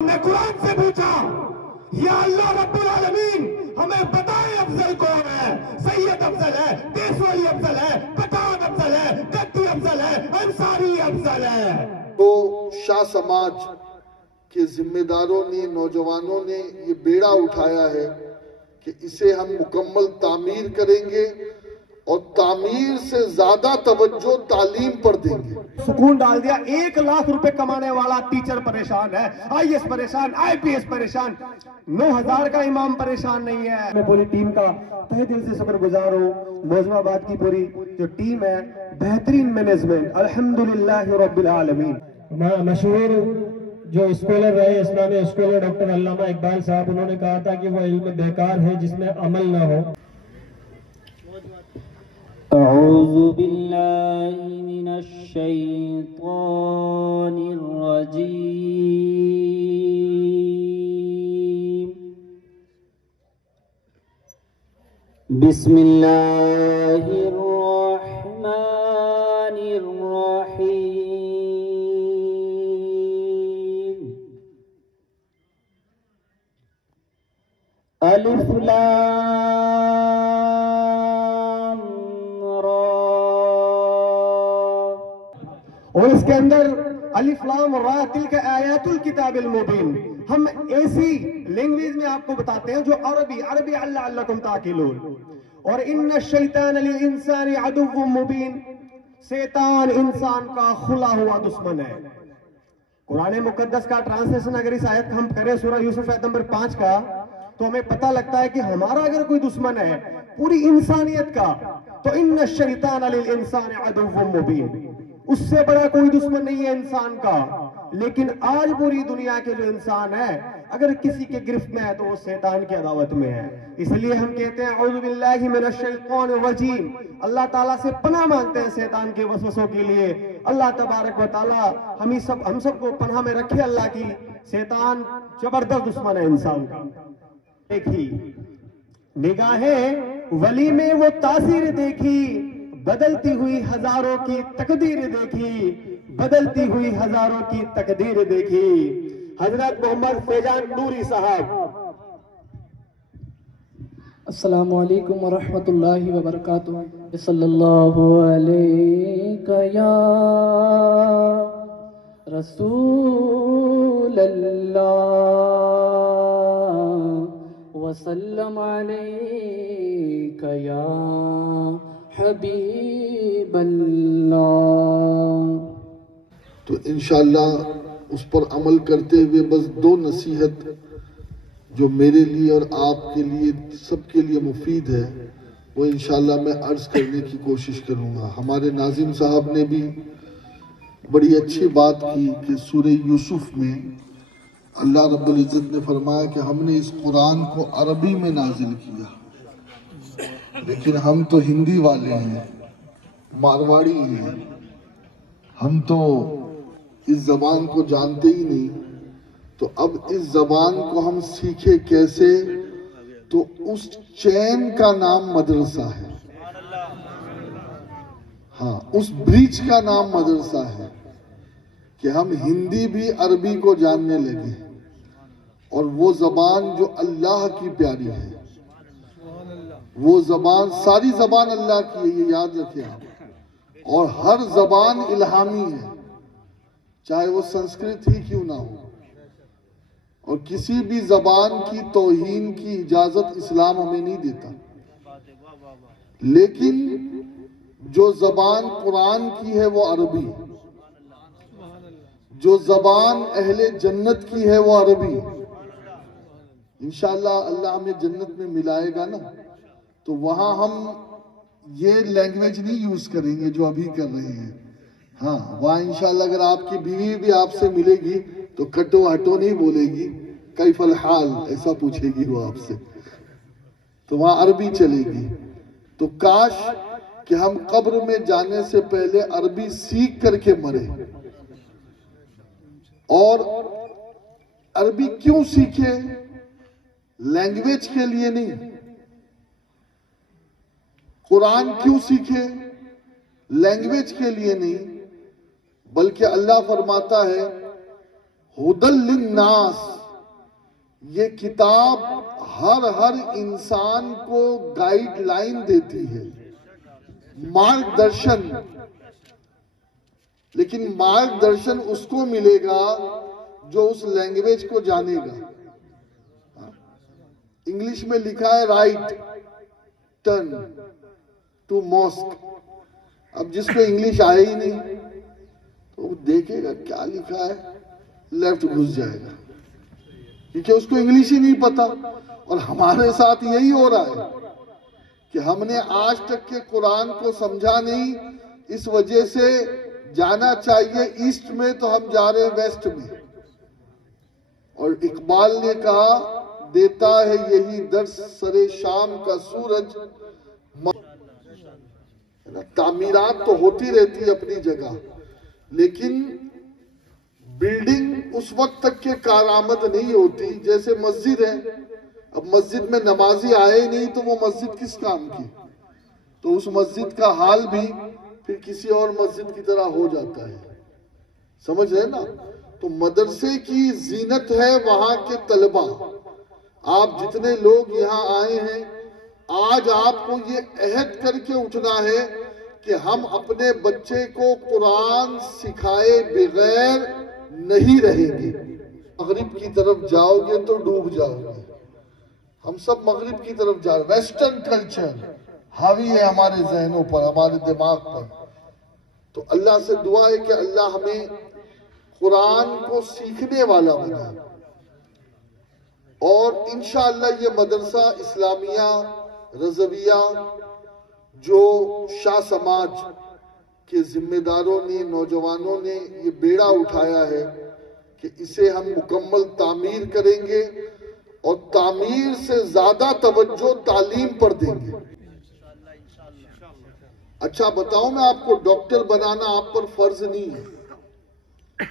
نے قرآن سے پوچھا یا اللہ رب العالمین ہمیں بتائیں افضل کون ہے؟ سید افضل ہے، پیشوائی افضل ہے، پٹھان افضل ہے، گدی افضل ہے، انصاری افضل ہے؟ تو شاہ سماج کے ذمہ داروں نے، نوجوانوں نے یہ بیڑا اٹھایا ہے کہ اسے ہم مکمل تعمیر کریں گے اور تعمیر سے زیادہ توجہ تعلیم پر دیں گے۔ سکون ڈال دیا، 1,00,000 روپے کمانے والا ٹیچر پریشان ہے، IAS پریشان، IPS پریشان، 9,000 کا امام پریشان نہیں ہے۔ میں پوری ٹیم کا تہہ دل سے شکر گزار ہوں۔ موزم آباد کی پوری جو ٹیم ہے، بہترین مینجمنٹ، الحمدللہ رب العالمین۔ مشہور جو اسکولر رہے، اسلامی اسکولر ڈاکٹر علامہ اقبال صاحب، انہوں نے کہا تھا کہ وہ علم بیکار ہے جس میں عمل نہ ہو۔ اعوذ باللہ من الشیطان الرجیم، بسم اللہ الرحمن الرحیم، الف لام را، اور اس کے اندر الف لام را تلک آیات الکتاب المبین، ہم ایسی لینگویج میں آپ کو بتاتے ہیں جو عربی لعلکم تعقلون۔ اور ان الشیطان للانسان عدو مبین، شیطان انسان کا کھلا ہوا دشمن ہے۔ قرآن مقدس کا ٹرانسلیشن اگر اس آیت ہم کریں سورہ یوسف آیت نمبر 5 کا، تو ہمیں پتہ لگتا ہے کہ ہمارا اگر کوئی دشمن ہے پوری انسانیت کا، تو ان الشیطان للانسان عدو مبین، اس سے بڑا کوئی دشمن نہیں ہے انسان کا۔ لیکن آج پوری دنیا کے جو انسان ہے اگر کسی کے گرفت میں ہے تو وہ شیطان کی عداوت میں ہے۔ اس لیے ہم کہتے ہیں اعوذ باللہ من الشیطان الرجیم، اللہ تعالیٰ سے پناہ مانگتے ہیں شیطان کے وسوسوں کے لیے۔ اللہ تبارک و تعالیٰ ہم سب کو پناہ میں رکھے اللہ کی۔ شیطان زبردست دشمن ہے انسان کا۔ دیکھی نگاہیں ولی میں وہ تاثیر دیکھی، بدلتی ہوئی ہزاروں کی تقدیر دیکھی، بدلتی ہوئی ہزاروں کی تقدیر دیکھی۔ حضرت محمد فیضان نوری صاحب۔ السلام علیکم ورحمۃ اللہ وبرکاتہ۔ صلی اللہ علیہ یا رسول اللہ وسلم علیک یا حبیب اللہ۔ تو انشاءاللہ اس پر عمل کرتے ہوئے بس 2 نصیحت جو میرے لیے اور آپ کے لیے سب کے لیے مفید ہے وہ انشاءاللہ میں عرض کرنے کی کوشش کروں گا۔ ہمارے ناظم صاحب نے بھی بڑی اچھی بات کی کہ سورہ یوسف میں اللہ رب العزت نے فرمایا کہ ہم نے اس قرآن کو عربی میں نازل کیا، لیکن ہم تو ہندی والے ہیں، مارواڑی ہیں، ہم تو اس زبان کو جانتے ہی نہیں۔ تو اب اس زبان کو ہم سیکھے کیسے؟ تو اس چین کا نام مدرسہ ہے، ہاں اس برج کا نام مدرسہ ہے کہ ہم ہندی بھی عربی کو جاننے لگے، اور وہ زبان جو اللہ کی پیاری ہے، وہ زبان ساری زبان اللہ کی ہے، یہ یاد رکھیں آپ۔ اور ہر زبان الہامی ہے، چاہے وہ سنسکرت ہی کیوں نہ ہو، اور کسی بھی زبان کی توہین کی اجازت اسلام ہمیں نہیں دیتا۔ لیکن جو زبان قرآن کی ہے وہ عربی، جو زبان اہل جنت کی ہے وہ عربی۔ انشاءاللہ اللہ ہمیں جنت میں ملائے گا نا، تو وہاں ہم یہ لینگویج نہیں یوز کریں گے جو ابھی کر رہے ہیں۔ ہاں وہاں انشاءاللہ اگر آپ کی بیوی بھی آپ سے ملے گی تو کٹو ہٹو نہیں بولے گی، کیف الحال ایسا پوچھے گی وہ آپ سے، تو وہاں عربی چلے گی۔ تو کاش کہ ہم قبر میں جانے سے پہلے عربی سیکھ کر کے مرے۔ اور عربی کیوں سیکھے؟ لینگویج کے لیے نہیں۔ قرآن کیوں سیکھے؟ لینگویج کے لیے نہیں، بلکہ اللہ فرماتا ہے ہدل للناس، یہ کتاب ہر انسان کو گائیڈ لائن دیتی ہے، مارگ درشن. لیکن مارگ درشن اس کو ملے گا جو اس لینگویج کو جانے گا. انگلش میں لکھا ہے رائٹ ٹرن ٹو ماسک. اب جس کو انگلش آئے ہی نہیں تو وہ دیکھے گا کیا لکھا ہے، لیفٹ گھس جائے گا، کیونکہ اس کو انگلش ہی نہیں پتا. اور ہمارے ساتھ یہی ہو رہا ہے کہ ہم نے آج تک کے قرآن کو سمجھا نہیں، اس وجہ سے جانا چاہیے ایسٹ میں تو ہم جا رہے ویسٹ میں. اور اقبال نے کہا دیتا ہے یہی درس سرے شام کا سورج. تعمیرات تو ہوتی رہتی ہے اپنی جگہ، لیکن بلڈنگ اس وقت تک کے کارآمد نہیں ہوتی. جیسے مسجد ہے، اب مسجد میں نمازی آئے نہیں تو وہ مسجد کس کام کی؟ تو اس مسجد کا حال بھی پھر کسی اور مسجد کی طرح ہو جاتا ہے. سمجھ رہے نا؟ تو مدرسے کی زینت ہے وہاں کے طلبہ. آپ جتنے لوگ یہاں آئے ہیں، آج آپ کو یہ عہد کر کے اٹھنا ہے کہ ہم اپنے بچے کو قرآن سکھائے بغیر نہیں رہیں گے. مغرب کی طرف جاؤ گے تو ڈوب جاؤ گے. ہم سب مغرب کی طرف جا رہے ہیں. ویسٹرن کلچر حاوی ہے ہمارے ذہنوں پر، ہمارے دماغ پر. تو اللہ سے دعا ہے کہ اللہ ہمیں قرآن کو سیکھنے والا بنا. اور انشاءاللہ یہ مدرسہ اسلامیہ رضویہ جو شاہ سماج کے ذمہ داروں نے، نوجوانوں نے یہ بیڑا اٹھایا ہے کہ اسے ہم مکمل تعمیر کریں گے، اور تعمیر سے زیادہ توجہ تعلیم پر دیں گے. اچھا بتاؤں میں آپ کو، ڈاکٹر بنانا آپ پر فرض نہیں ہے،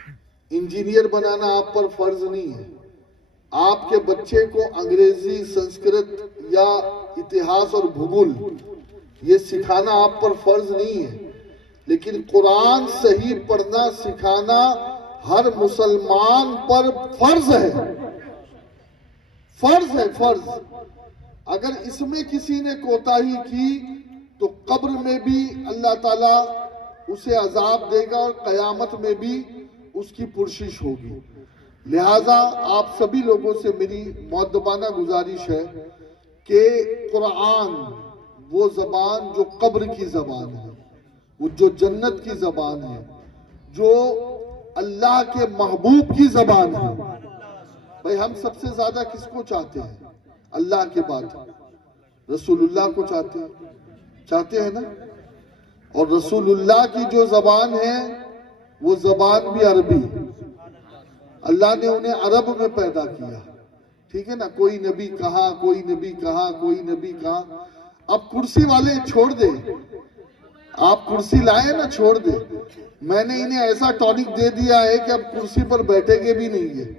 انجینئر بنانا آپ پر فرض نہیں ہے. آپ کے بچے کو انگریزی، سنسکرت یا اتہاس اور بھگول یہ سکھانا آپ پر فرض نہیں ہے. لیکن قرآن صحیح پڑھنا سکھانا ہر مسلمان پر فرض ہے. فرض ہے، فرض. اگر اس میں کسی نے کوتاہی کی تو قبر میں بھی اللہ تعالیٰ اسے عذاب دے گا اور قیامت میں بھی اس کی پرشش ہوگی. لہٰذا آپ سبھی لوگوں سے میری مؤدبانہ گزارش ہے کہ قرآن وہ زبان جو قبر کی زبان ہے، وہ جو جنت کی زبان ہے، جو اللہ کے محبوب کی زبان ہے. بھائی ہم سب سے زیادہ کس کو چاہتے ہیں؟ اللہ کے بعد رسول اللہ کو چاہتے ہیں نا. اور رسول اللہ کی جو زبان ہے وہ زبان بھی عربی. اللہ نے انہیں عرب میں پیدا کیا، ٹھیک ہے نا. کوئی نبی کہاں، کوئی نبی کہاں، کوئی نبی کہاں. اب کرسی والے چھوڑ دے، آپ کرسی لائے نا، چھوڑ دے. میں نے انہیں ایسا ٹونک دے دیا ہے کہ اب کرسی پر بیٹھے گے بھی نہیں ہے.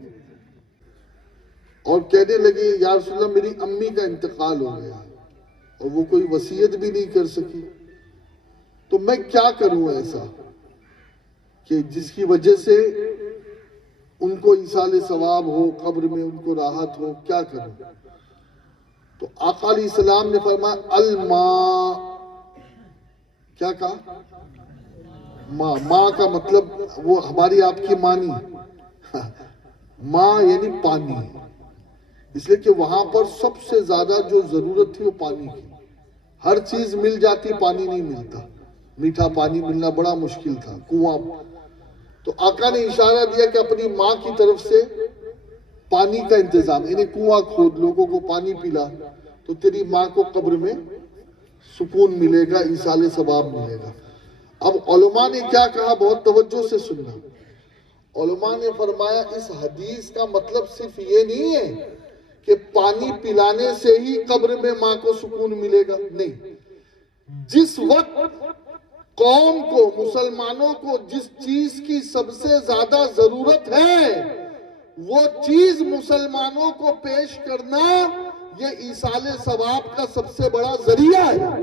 اور کہنے لگے یا رسول اللہ میری امی کا انتقال ہو گیا اور وہ کوئی وصیت بھی نہیں کر سکی، تو میں کیا کروں ایسا کہ جس کی وجہ سے ان کو ایصال ثواب ہو، قبر میں ان کو راحت ہو. کیا کروں؟ تو آقا علیہ السلام نے فرمایا الماء. کیا کہا؟ ماں. ماں کا مطلب وہ ہماری آپ کی مانی، ماں یعنی پانی. اس لیے کہ وہاں پر سب سے زیادہ جو ضرورت تھی وہ پانی کی. ہر چیز مل جاتی، پانی نہیں ملتا. میٹھا پانی ملنا بڑا مشکل تھا، کنواں. تو آقا نے اشارہ دیا کہ اپنی ماں کی طرف سے پانی کا انتظام، یعنی کنواں کھود، لوگوں کو پانی پلا، تو تیری ماں کو قبر میں سکون ملے گا، ایصال ثواب ملے گا. اب علماء نے کیا کہا، بہت توجہ سے سننا. علماء نے فرمایا اس حدیث کا مطلب صرف یہ نہیں ہے کہ پانی پلانے سے ہی قبر میں ماں کو سکون ملے گا. نہیں، جس وقت قوم کو، مسلمانوں کو جس چیز کی سب سے زیادہ ضرورت ہے وہ چیز مسلمانوں کو پیش کرنا، یہ ایصال ثواب کا سب سے بڑا ذریعہ ہے.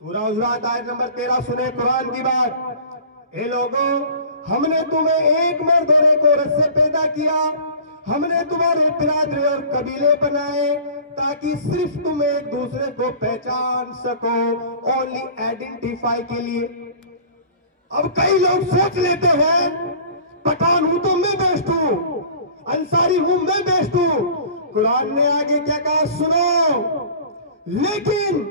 سورہ حجرات آیت نمبر 13 سنے قرآن کی بات. اے لوگوں، ہم نے تمہیں ایک مرد اور ایک عورت سے پیدا کیا، ہم نے تمہارے برادری اور قبیلے بنائے تاکہ صرف تم ایک دوسرے کو پہچان سکو، اونلی آئیڈینٹیفائی کے لیے. اب کئی لوگ سوچ لیتے ہیں پٹھان ہوں تو میں بیسٹ ہوں، انصاری ہوں میں بیسٹ ہوں. قرآن نے آگے کیا کہا سنو، لیکن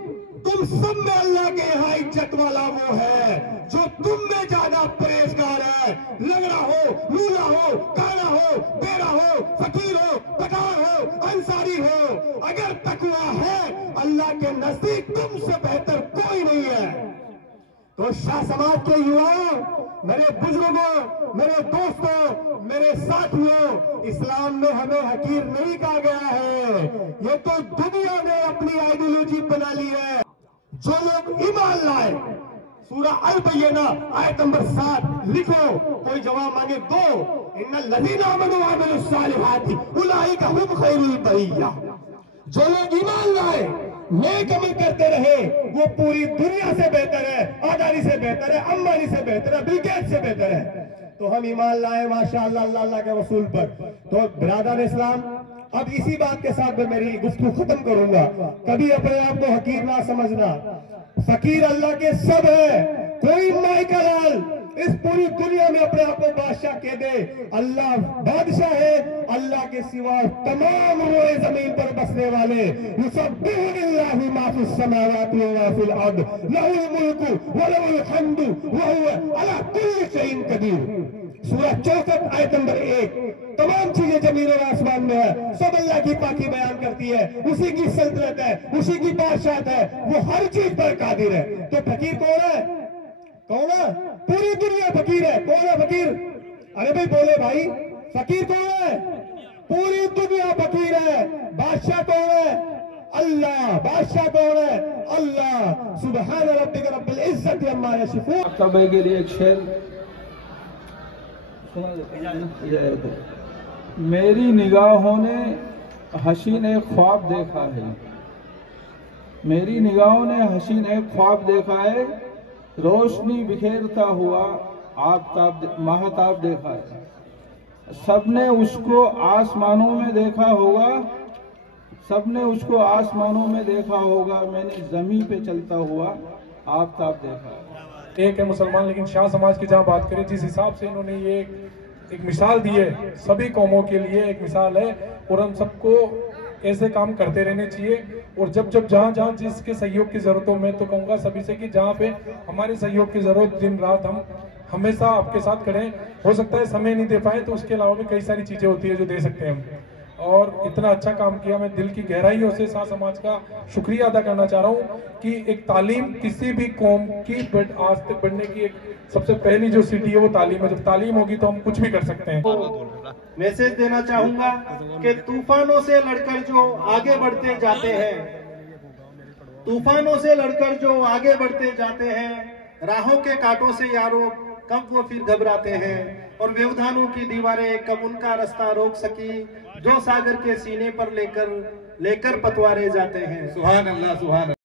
تم سب میں اللہ کے یہاں عزت والا وہ ہے جو تم میں زیادہ پرہیزگار ہے. لنگڑا ہو، لولا ہو، کانا ہو، بیرا ہو، فقیر ہو، پٹھان ہو، انصاری ہو، اگر تقویٰ ہے اللہ کے نزدیک تم سے بہتر کوئی نہیں ہے. تو شاہ سماج کے یواؤں، میرے بزرگوں، میرے دوستوں، میرے ساتھیوں، اسلام میں ہمیں حقیر نہیں کہا گیا ہے. یہ تو دنیا نے اپنی آئیڈیالوجی بنا لی ہے. جو لوگ ایمان لائے، سورہ البینہ آیت نمبر 7 لکھو، کوئی جواب مانگے دو. ان الذین آمنوا وعملوا الصالحات اولئک هم خیر البریہ. جو لوگ ایمان لائے، نیک عمل کرتے رہے، وہ پوری دنیا سے بہتر ہے، آدانی سے بہتر ہے، امبانی سے بہتر ہے، بل گیٹس سے بہتر ہے. تو ہم ایمان لائے ماشاءاللہ اللہ کے رسول پر. تو برادر اسلام، اب اسی بات کے ساتھ میں میری گفتگو ختم کروں گا. کبھی اپنے آپ کو حقیر نہ سمجھنا. فقیر اللہ کے سب ہے، کوئی مائی کا لال اس پوری دنیا میں اپنے آپ کو بادشاہ کہہ دے. اللہ بادشاہ ہے، اللہ کے سوا تمام روئے زمین پر بسنے والے. یسبح للہ ما فی السماوات وما فی الارض لہ الملک ولہ الحمد وہو علی کل شیء قدیر. سورہ 64 آیت نمبر 1. تمام چیزیں زمین اور آسمان میں ہے، سب اللہ کی پاکی بیان کرتی ہے. اسی کی سلطنت ہے، اسی کی بادشاہت ہے، وہ ہر چیز پر قادر ہے. تو فقیر کون ہے؟ کون ہے؟ پوری دنیا فقیر ہے. کون ہے فقیر؟ ارے بھائی بولے بھائی، فقیر کون ہے؟ پوری دنیا فقیر ہے. بادشاہ کون ہے؟ اللہ. بادشاہ کون ہے؟ اللہ. سبحان ربک رب العزت عما یصفون. کعبے کے لیے ایک شعر. میری نگاہوں نے حسین ایک خواب دیکھا ہے، میری نگاہوں نے حسین ایک خواب دیکھا ہے، روشنی بکھیرتا ہوا ماہتاب دیکھا ہے. سب نے اس کو آسمانوں میں دیکھا ہوگا، سب نے اس کو آسمانوں میں دیکھا ہوگا، میں نے زمین پہ چلتا ہوا آفتاب دیکھا ہے. ایک ہے مسلمان، لیکن شاہ سماج کی جہاں بات کریں جس حساب سے انہوں نے یہ ایک مثال دی ہے، سبھی قوموں کے لیے ایک مثال ہے. اور ہم سب کو ایسے کام کرتے رہنے چاہیے. اور جب جہاں جس کے سہیوگ کی ضرورت ہو، میں تو کہوں گا سبھی سے کہ جہاں پہ ہمارے سہیوگ کی ضرورت، دن رات ہم ہمیشہ آپ کے ساتھ کھڑے ہیں. ہو سکتا ہے سمے نہیں دے پائے تو اس کے علاوہ بھی کئی ساری چیزیں ہوتی ہیں جو دے سکتے ہیں ہم. اور اتنا اچھا کام کیا، میں دل کی گہرائیوں سے شاہ سماج کا شکریہ ادا کرنا چاہ رہا ہوں کہ ایک تعلیم کسی بھی قوم کی آج تک بڑھنے کی ایک سب سے پہلی جو سیڑھی ہے وہ تعلیم ہے. جب تعلیم ہوگی تو ہم کچھ بھی کر سکتے ہیں. میسج دینا چاہوں گا کہ طوفانوں سے لڑ کر جو آگے بڑھتے جاتے ہیں، طوفانوں سے لڑ کر جو آگے بڑھتے جاتے ہیں، راہوں کے کانٹوں سے یارو کب وہ پھر گھبراتے ہیں، اور ویودھانوں کی دیواریں کب ان کا راستہ روک سکی جو ساگر کے سینے پر لے کر پتوارے جاتے ہیں. سبحان اللہ، سبحان اللہ.